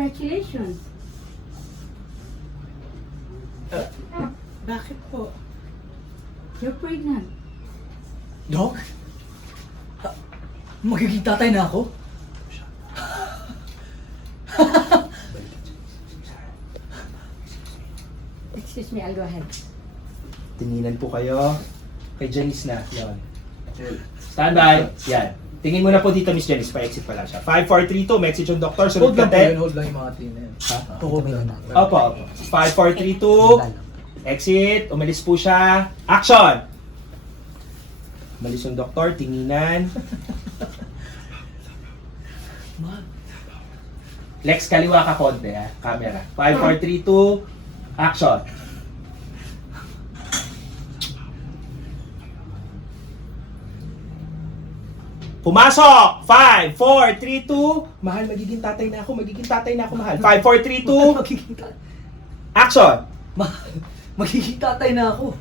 Congratulations. Bakit po? You're pregnant. Dok? Magiging tatay na ako? Excuse me, I'll go ahead. Tinginan po kayo. Kay Janice na. Yan. Standby. Yan. Tingin mo na po dito, Miss Janice. Pa-exit pa lang siya. 5, 4, 3, 2. Message yung doctor. Sunod Hold ka, lang po te. yun, hold lang yung mga team na yun. Ha? Hold lang. Opo, opo. 5, 4, 3, 2. Exit. Umalis po siya. Action! Umalis yung doktor. Tinginan. Lex, kaliwa ka konti, ha? Camera. 5, 4, 3, 2. Action! Pumasok! 5, 4, 3, 2. Mahal, magiging tatay na ako. Magiging tatay na ako, mahal. 5, 4, 3, 2. Magiging tatay. Action! Magiging tatay na ako.